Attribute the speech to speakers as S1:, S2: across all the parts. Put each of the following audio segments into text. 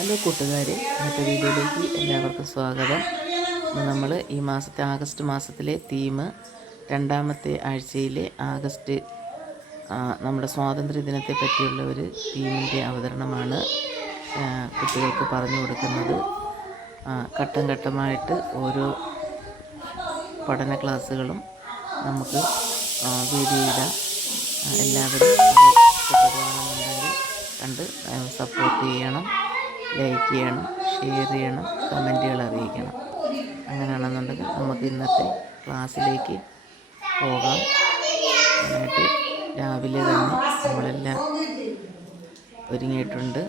S1: Hello കൂട്ടുകാരെ ഇന്നത്തെ വീഡിയോയിലേക്ക് എല്ലാവർക്കും സ്വാഗതം.
S2: നമ്മൾ
S1: ഈ മാസത്തെ ആഗസ്റ്റ് മാസത്തിലെ തീം രണ്ടാമത്തെ ആഴ്ചയിലെ ആഗസ്റ്റ് നമ്മുടെ സ്വാതന്ത്ര്യ ദിനത്തെ പറ്റിയുള്ള ഒരു തീമിന്റെ അവതരണമാണ് കുട്ടികൾക്ക് പറഞ്ഞു കൊടുക്കുന്നത്. ഘട്ടം ഘട്ടമായിട്ട് ഓരോ പഠന ക്ലാസ്സുകളും നമുക്ക് വീഡിയോയിടാം എല്ലാവരും കണ്ട് സപ്പോർട്ട് ചെയ്യണം. ലൈക്ക് ചെയ്യണം ഷെയർ ചെയ്യണം കമന്റുകൾ അറിയിക്കണം.
S2: അങ്ങനെയാണെന്നുണ്ടെങ്കിൽ നമുക്ക്
S1: ഇന്നത്തെ ക്ലാസ്സിലേക്ക് പോകാം. എന്നിട്ട് രാവിലെ തന്നെ നമ്മളെല്ലാം ഒരുങ്ങിയിട്ടുണ്ട്.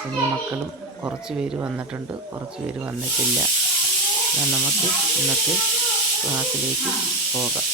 S1: കുഞ്ഞു മക്കളും കുറച്ച് പേര് വന്നിട്ടുണ്ട്. കുറച്ച് പേര് വന്നിട്ടില്ല. നമുക്ക് ഇന്നത്തെ ക്ലാസ്സിലേക്ക് പോകാം.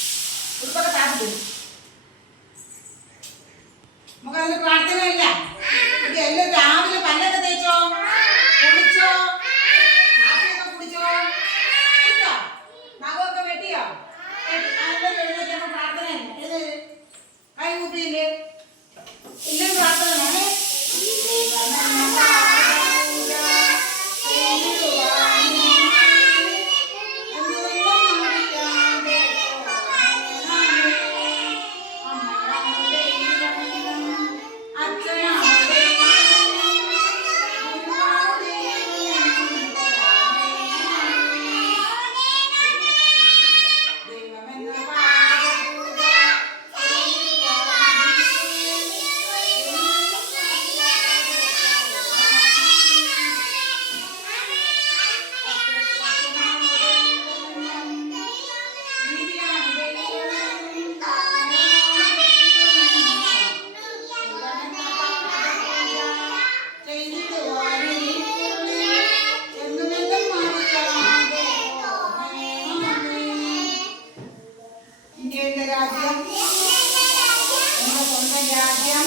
S2: രാജ്യം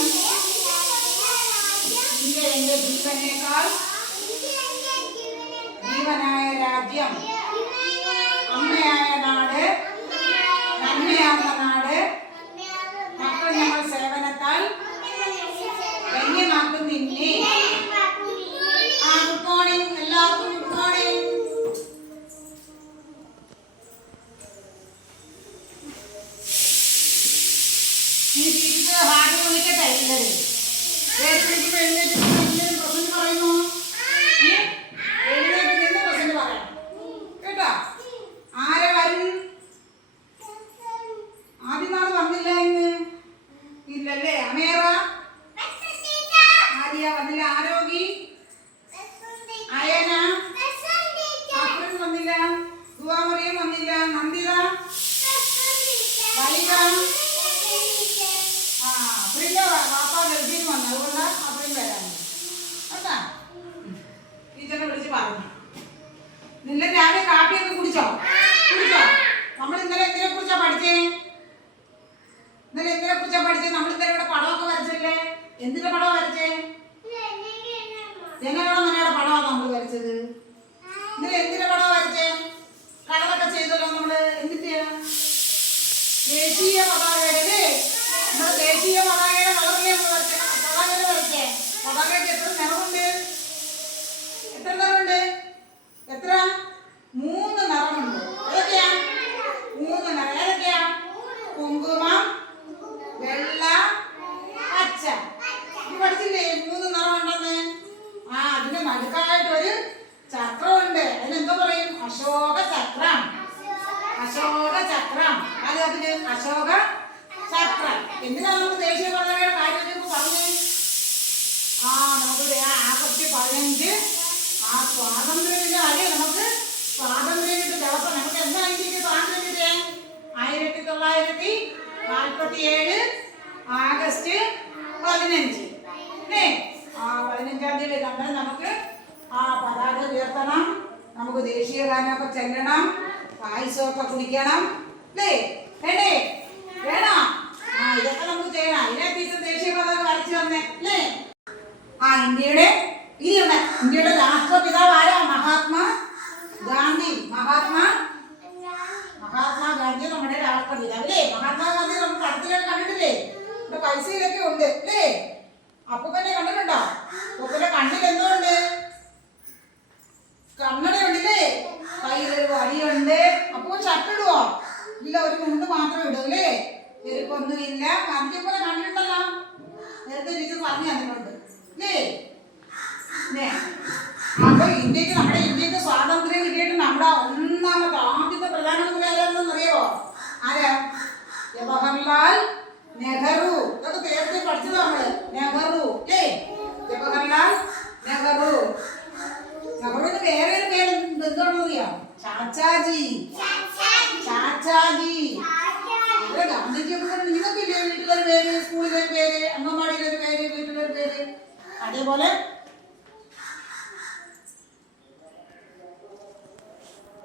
S2: ഇന്ത്യ എന്റെ ജീവനേക്കാൾ ജീവനായ രാജ്യം അമ്മയായ നാട് ആര്യ ആരോഗ്യ ആരോഗി അയന? അപ്പൻ വന്നില്ല. ദുവാമറിയും വന്നില്ല. നന്ദിത? വലിക ആ അപ്പറിന്റെ വാപ്പ ഗൾഫിൽ വന്നു. അതുകൊണ്ട് അപ്പറിൻ വരാൻ കേട്ടാ ടീച്ചറിനെ വിളിച്ച് പറഞ്ഞു. നിന്നെ രാവിലെ കാപ്പിയൊക്കെ കുടിച്ചോ? കുടിച്ചോ? നമ്മൾ ഇന്നലെ എന്തിനെ കുറിച്ചാ പഠിച്ചേ? ഇന്നലെ എന്തിനെ കുറിച്ചാ പഠിച്ചേ? നമ്മൾ ഇന്നലെ ഇവിടെ പടമൊക്കെ വരച്ചല്ലേ എന്തിന്റെ പടം ജനഗണ മനയുടെ പടമാണ് നമ്മൾ വരച്ചത്? ഇന്നലെ എന്തിന്റെ പടം വരച്ചേ? കളറൊക്കെ ചെയ്തല്ലോ നമ്മൾ. എന്തിന്റെയാ ദേശീയ പതാകയുടെ നമ്മുടെ ദേശീയ പതാകയുടെ കളറിലെ പതാകയുടെ വരച്ചേ. പതാകയ്ക്ക് എത്ര നിറമുണ്ട്? എത്ര നിറമുണ്ട്? എത്ര? മൂന്ന് ഒരു ചക്രമുണ്ട്. അതിനെന്താ പറയും? അശോക ചക്രം. അശോക ചക്രം. അത് അതിന് അശോക ചക്രം. എന്തിനാ നമുക്ക് ദേശീയ പതാകയുടെ കാര്യം പറഞ്ഞു? ആ നമുക്ക് ആഗസ്റ്റ് പതിനഞ്ച്. ആ സ്വാതന്ത്ര്യത്തിന്റെ കാര്യം നമുക്ക് സ്വാതന്ത്ര്യം കിട്ടി ദിവസം നമുക്ക് എന്താ ഇന്ത്യയ്ക്ക് സ്വാതന്ത്ര്യം കിട്ടിയാൽ ആയിരത്തി തൊള്ളായിരത്തി നാൽപ്പത്തി ഏഴ് ആഗസ്റ്റ് പതിനഞ്ച്. അല്ലേ? ആ പതിനഞ്ചാം തീയതി കണ്ടാൽ നമുക്ക് ആ പതാക ഉയർത്തണം. നമുക്ക് ദേശീയ ഗാനമൊക്കെ ചെല്ലണം. പായസമൊക്കെ കുടിക്കണം. അല്ലേ? വേണ്ടേ? വേണോ? ആ ഇതൊക്കെ നമുക്ക് ചെയ്യണം. അതിനെ ടീച്ചർ? ദേശീയ പതാക വരച്ചു തന്നെ അല്ലേ? ആ ഇന്ത്യയുടെ ഉണ്ട്. ഇന്ത്യയുടെ രാഷ്ട്രപിതാവ് ആരാ? മഹാത്മാ ഗാന്ധി. മഹാത്മാ? മഹാത്മാ ഗാന്ധി നമ്മുടെ രാഷ്ട്രപിതാവ് അല്ലേ? മഹാത്മാഗാന്ധി നമുക്ക് അടുത്തിലൊക്കെ കണ്ടിട്ടില്ലേ? ഇവിടെ പൈസയിലൊക്കെ ഉണ്ട്. അല്ലേ? അപ്പൊ തന്നെ കണ്ടിട്ടുണ്ടോ? അപ്പൂപ്പന്റെ കണ്ണിൽ എന്തോ ഉണ്ട് കണ്ണടയുണ്ടല്ലേ? കയ്യിലൊരു വടിയുണ്ട്. അപ്പോ ചട്ടിടുവോ? ഇല്ല ഒരു മുണ്ട് മാത്രം ഇടും അല്ലേ? ഇല്ല. കണ്ടിയെ പോലെ കണ്ടിട്ടല്ലോ നേരത്തെ ടീച്ചർ പറഞ്ഞു തന്നിട്ടുണ്ട്. അല്ലേ അപ്പൊ ഇന്ത്യയ്ക്ക് നമ്മുടെ ഇന്ത്യയ്ക്ക് സ്വാതന്ത്ര്യം കിട്ടിയിട്ട് നമ്മുടെ ഒന്നാമത്തെ ആദ്യത്തെ പ്രധാനമന്ത്രി ആരാണെന്ന് അറിയോ ആരാ? ജവഹർലാൽ നെഹ്റു. ഇതൊക്കെ നേരത്തെ പഠിച്ചതാണ് നെഹ്റു. കൊണ്ട് നിങ്ങൾക്കില്ലേ? വീട്ടിലൊരു പേര് സ്കൂളിലൊരു പേര് അംഗൻവാടിയിലൊരു പേര് വീട്ടിലൊരു പേര്? അതേപോലെ